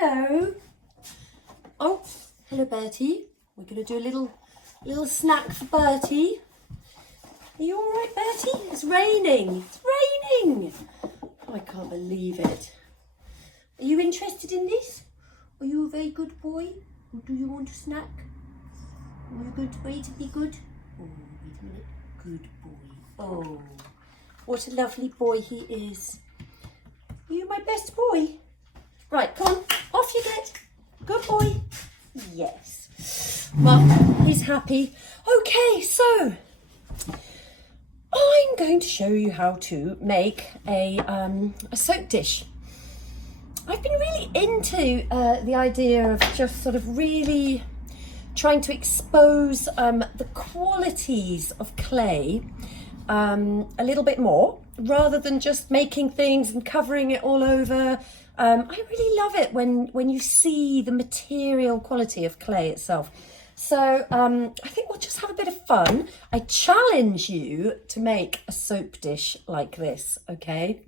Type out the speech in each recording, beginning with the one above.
Hello. Oh, hello Bertie. We're going to do a little snack for Bertie. Are you all right, Bertie? It's raining. It's raining. Oh, I can't believe it. Are you interested in this? Are you a very good boy? Or do you want a snack? Are you going to wait to be good? Oh, wait a minute. Good boy. Oh, what a lovely boy he is. Are you my best boy? Right, come on. Off you get. Good boy. Yes. Well, he's happy. Okay, so I'm going to show you how to make a soap dish. I've been really into the idea of just sort of really trying to expose the qualities of clay a little bit more, rather than just making things and covering it all over. I really love it when you see the material quality of clay itself. So I think we'll just have a bit of fun. I challenge you to make a soap dish like this, okay?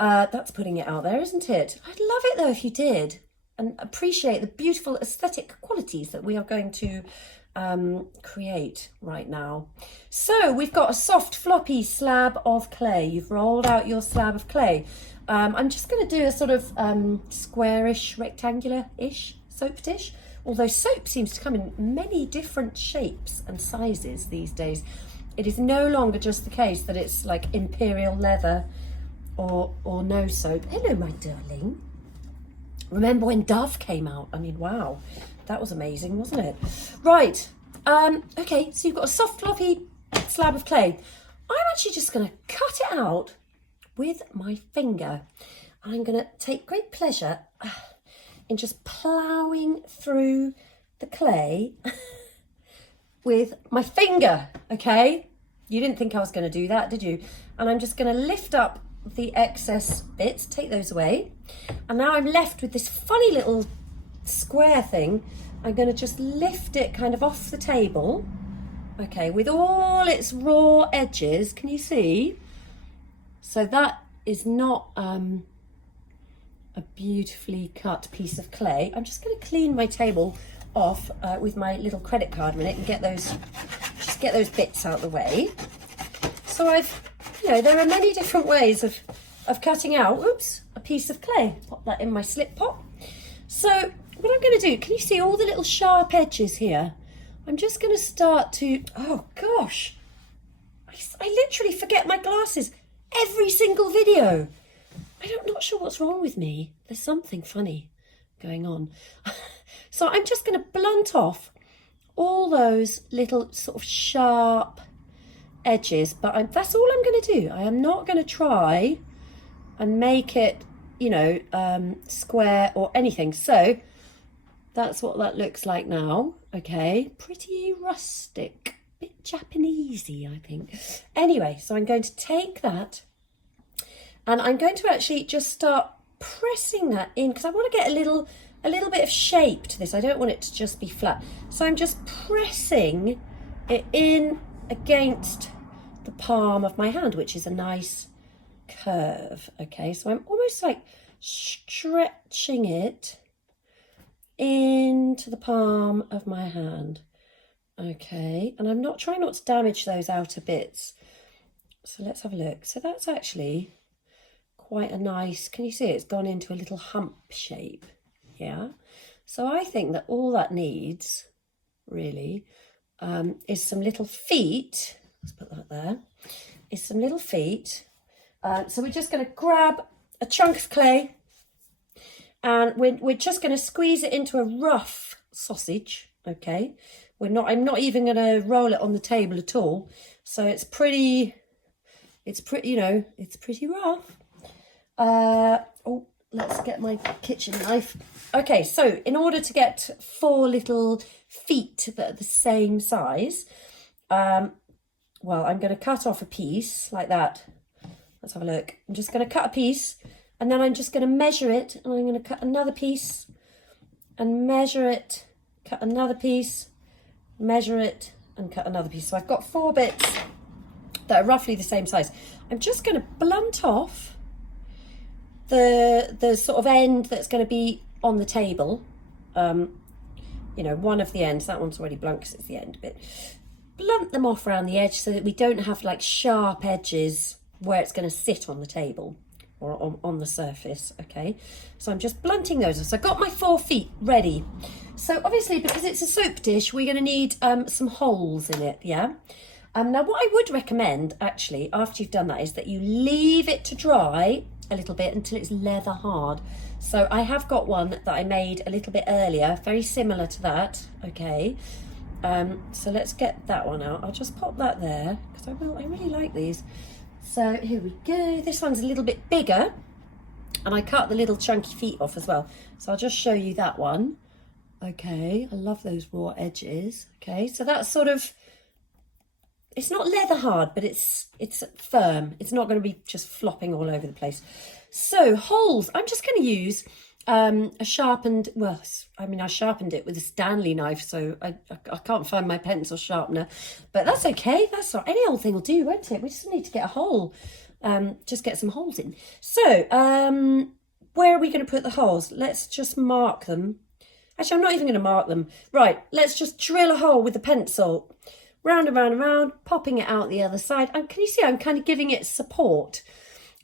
That's putting it out there, isn't it? I'd love it though if you did, and appreciate the beautiful aesthetic qualities that we are going to create right now. So we've got a soft floppy slab of clay. You've rolled out your slab of clay. I'm just going to do a sort of squarish, rectangular-ish soap dish, although soap seems to come in many different shapes and sizes these days. It is no longer just the case that it's like imperial leather or no soap. Hello, my darling. Remember when Dove came out? I mean, wow, that was amazing, wasn't it? Right, okay, so you've got a soft floppy slab of clay. I'm actually just going to cut it out with my finger. I'm going to take great pleasure in just ploughing through the clay with my finger, okay? You didn't think I was going to do that, did you? And I'm just going to lift up the excess bits, take those away. And now I'm left with this funny little square thing. I'm going to just lift it kind of off the table, okay, with all its raw edges. Can you see? So that is not a beautifully cut piece of clay. I'm just going to clean my table off with my little credit card minute and get those bits out of the way. So there are many different ways of cutting out, a piece of clay. Pop that in my slip pot. So what I'm going to do, can you see all the little sharp edges here? I'm just going to start to, oh gosh, I literally forget my glasses every single video. I'm not sure what's wrong with me. There's something funny going on. So I'm just going to blunt off all those little sort of sharp edges, but that's all I'm going to do. I am not going to try and make it, square or anything. So that's what that looks like now. Okay, pretty rustic, bit Japanesey, I think. Anyway, so I'm going to take that and I'm going to actually just start pressing that in, because I want to get a little bit of shape to this. I don't want it to just be flat. So I'm just pressing it in against the palm of my hand, which is a nice curve. Okay, so I'm almost like stretching it into the palm of my hand. Okay, and I'm trying not to damage those outer bits. So let's have a look. So that's actually quite a nice, can you see it's gone into a little hump shape? Yeah. So I think that all that needs really is some little feet. Let's put that there. Is some little feet. So we're just going to grab a chunk of clay and we're just going to squeeze it into a rough sausage. Okay. I'm not even going to roll it on the table at all. So it's pretty rough. Oh, let's get my kitchen knife. Okay, so in order to get 4 little feet that are the same size, well, I'm going to cut off a piece like that. Let's have a look. I'm just going to cut a piece and then I'm just going to measure it, and I'm going to cut another piece and measure it, cut another piece, measure it and cut another piece. So I've got 4 bits that are roughly the same size. I'm just going to blunt off the sort of end that's going to be on the table, you know, one of the ends, that one's already blunt because it's the end bit, blunt them off around the edge so that we don't have like sharp edges where it's going to sit on the table or on the surface. Okay, so I'm just blunting those. So I've got my 4 feet ready. So obviously, because it's a soap dish, we're going to need some holes in it, yeah? Now what I would recommend actually after you've done that is that you leave it to dry a little bit until it's leather hard. So I have got one that I made a little bit earlier, very similar to that, okay? So let's get that one out. I'll just pop that there because I really like these. So here we go. This one's a little bit bigger and I cut the little chunky feet off as well. So I'll just show you that one. Okay, I love those raw edges. Okay, so that's sort of, it's not leather hard, but it's firm. It's not going to be just flopping all over the place. So holes, I'm just going to use a sharpened, well, I mean, I sharpened it with a Stanley knife, so I can't find my pencil sharpener, but that's okay. That's not, any old thing will do, won't it? We just need to get a hole, just get some holes in. So where are we going to put the holes? Let's just mark them. Actually, I'm not even going to mark them. Right, let's just drill a hole with a pencil. Round and round and round, popping it out the other side. And can you see I'm kind of giving it support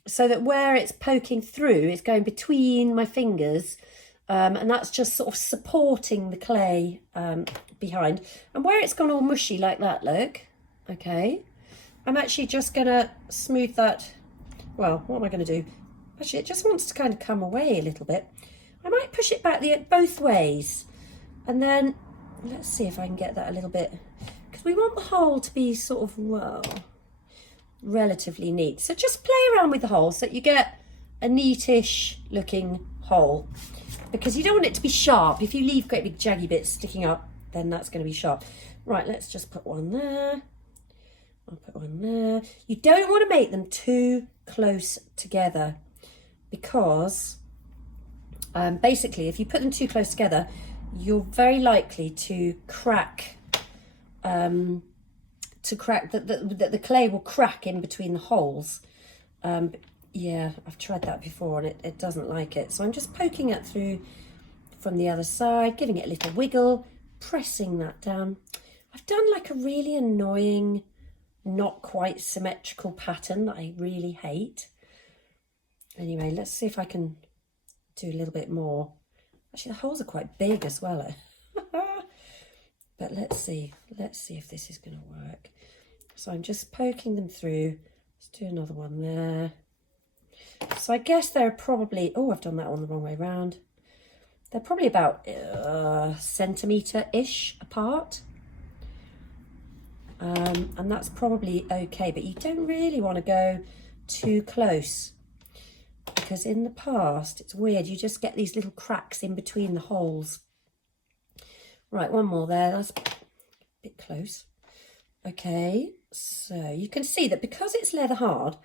so that where it's poking through, it's going between my fingers. And that's just sort of supporting the clay behind. And where it's gone all mushy like that, look, okay, I'm actually just going to smooth that. Well, what am I going to do? Actually, it just wants to kind of come away a little bit. I might push it back both ways. And then let's see if I can get that a little bit, because we want the hole to be sort of, well, relatively neat. So just play around with the hole so that you get a neatish looking hole, because you don't want it to be sharp. If you leave great big jaggy bits sticking up, then that's going to be sharp. Right, let's just put one there. I'll put one there. You don't want to make them too close together, because basically if you put them too close together, you're very likely to crack, the clay will crack in between the holes. Yeah, I've tried that before and it doesn't like it. So I'm just poking it through from the other side, giving it a little wiggle, pressing that down. I've done like a really annoying, not quite symmetrical pattern that I really hate. Anyway, let's see if I can do a little bit more. Actually, the holes are quite big as well. But let's see if this is going to work. So I'm just poking them through. Let's do another one there. So I guess they're probably, oh, I've done that one the wrong way around. They're probably about a centimetre-ish apart. And that's probably okay, but you don't really want to go too close, because in the past, it's weird, you just get these little cracks in between the holes. Right, one more there, that's a bit close. Okay, so you can see that because it's leather hard,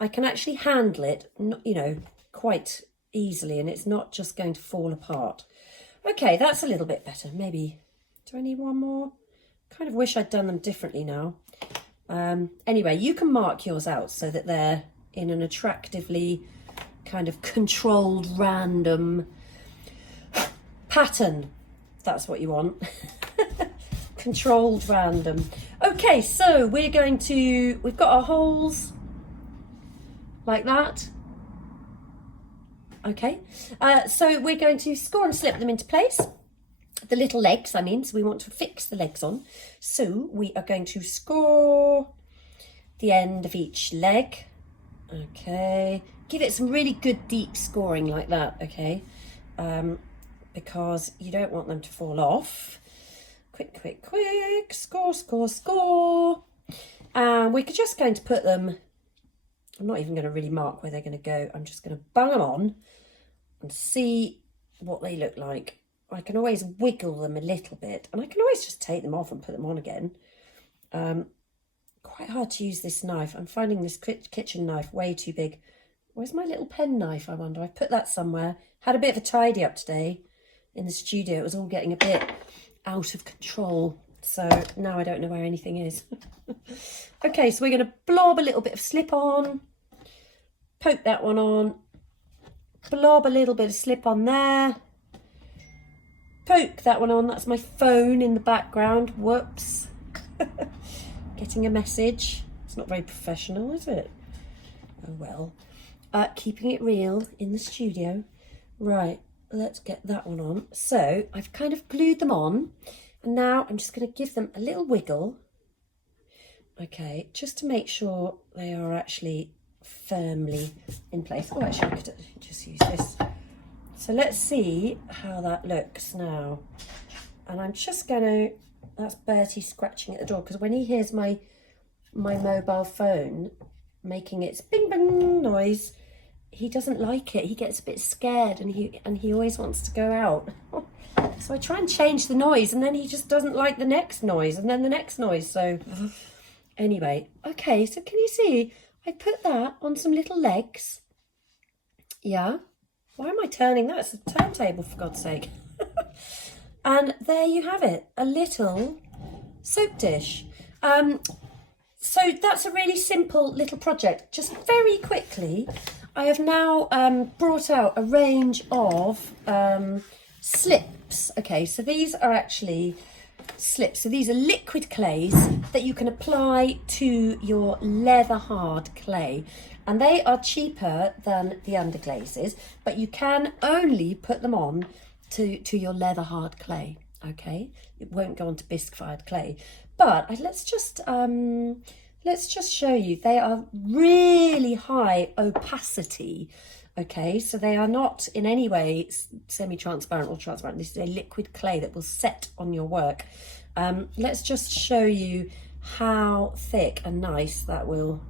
I can actually handle it, you know, quite easily, and it's not just going to fall apart. Okay, that's a little bit better. Maybe, do I need one more? Kind of wish I'd done them differently now. Anyway, you can mark yours out so that they're in an attractively kind of controlled random pattern. That's what you want. Controlled random. Okay, so we've got our holes like that. Okay, so we're going to score and slip them into place. The little legs, I mean, so we want to fix the legs on. So we are going to score the end of each leg. Okay, give it some really good deep scoring like that, okay, because you don't want them to fall off. Quick, quick, quick, score, score, score. And we're just going to put them, I'm not even going to really mark where they're going to go. I'm just going to bung them on and see what they look like. I can always wiggle them a little bit, and I can always just take them off and put them on again. Quite hard to use this knife. I'm finding this kitchen knife way too big. Where's my little pen knife, I wonder? I put that somewhere. Had a bit of a tidy up today in the studio. It was all getting a bit out of control. So now I don't know where anything is. Okay, so we're going to blob a little bit of slip on. Poke that one on. blob a little bit of slip on there. Poke that one on. That's my phone in the background. Whoops. Getting a message. It's not very professional, is it? Oh well. Keeping it real in the studio. Right, let's get that one on. So I've kind of glued them on, and now I'm just going to give them a little wiggle. Okay, just to make sure they are actually firmly in place. Oh, actually, I could just use this. So let's see how that looks now. And I'm just going to, that's Bertie scratching at the door, because when he hears my mobile phone making its bing bang noise, he doesn't like it. He gets a bit scared, and he always wants to go out. So I try and change the noise, and then he just doesn't like the next noise, and then the next noise. So anyway, okay, so can you see I put that on some little legs? Yeah. Why am I turning that? It's a turntable, for God's sake. And there you have it, a little soap dish. So that's a really simple little project. Just very quickly, I have now brought out a range of slips. Okay, so these are actually slips. So these are liquid clays that you can apply to your leather hard clay. And they are cheaper than the underglazes, but you can only put them on to your leather hard clay. Okay, it won't go onto bisque fired clay. But let's just show you. They are really high opacity. Okay, so they are not in any way semi-transparent or transparent. This is a liquid clay that will set on your work. Let's just show you how thick and nice that will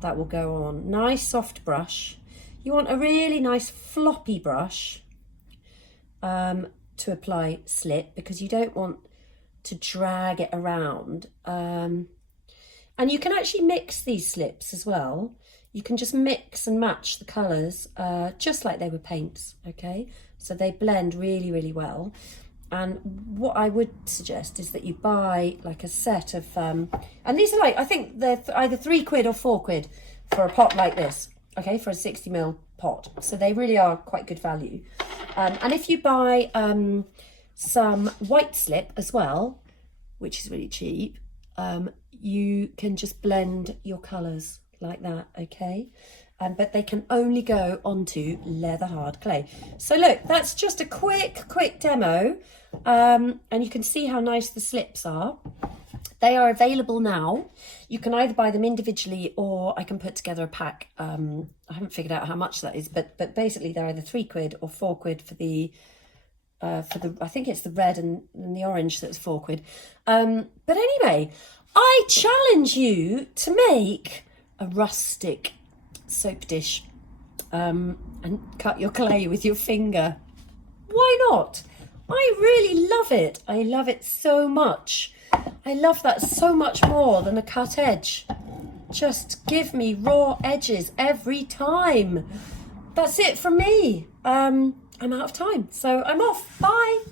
go on. Nice soft brush. You want a really nice floppy brush to apply slip, because you don't want to drag it around. And you can actually mix these slips as well. You can just mix and match the colours just like they were paints, okay? So they blend really, really well. And what I would suggest is that you buy like a set of, and these are like, I think they're either £3 or £4 for a pot like this, okay, for a 60ml pot. So they really are quite good value. And if you buy some white slip as well, which is really cheap, you can just blend your colours like that, okay? But they can only go onto leather hard clay. So look, that's just a quick demo, and you can see how nice the slips are. They are available now. You can either buy them individually, or I can put together a pack. I haven't figured out how much that is, but basically they're either £3 or £4 for the I think it's the red and the orange that's £4. But anyway, I challenge you to make a rustic soap dish and cut your clay with your finger. Why not? I really love it. I love it so much. I love that so much more than a cut edge. Just give me raw edges every time. That's it from me. I'm out of time, so I'm off. Bye.